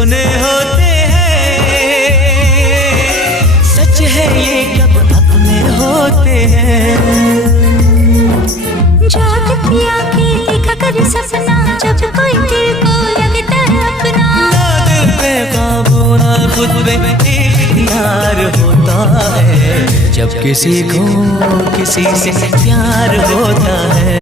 सपने होते हैं, सच है ये कब अपने होते हैं। जागती आंखें देखा कर सपना, जब कोई दिल को लगता है अपना। ना दिल पे काबू ना खुद पे इख्तियार होता है, जब किसी को किसी से प्यार होता है।